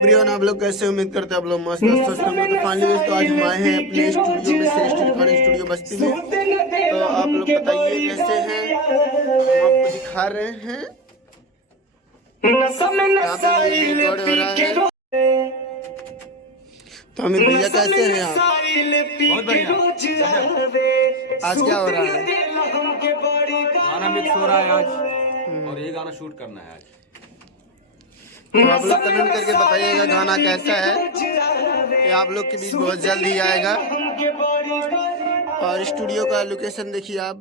Prion आप लोग कैसे, उम्मीद करते हैं आप लोग मस्त स्वस्थ होंगे। तो फाइनली तो आज हम आए हैं अपने स्टूडियो में, श्रेष्ठ रिकॉर्डिंग स्टूडियो बस्ती में। तो आप लोग बताइए कैसे हैं, हम आपको दिखा रहे हैं यहाँ पे म्यूजिक रिकॉर्ड हो रहा है। तो अमित भैया कैसे हैं आप? बहुत बढ़िया। आज क्या हो रहा है? गाना मिक्स हो रहा है आज और ये गाना शूट करना है आज। तो आप लोग कमेंट करके बताइएगा गाना कैसा है। ये आप लोग के बीच बहुत जल्द ही आएगा। और स्टूडियो का लोकेशन देखिए आप।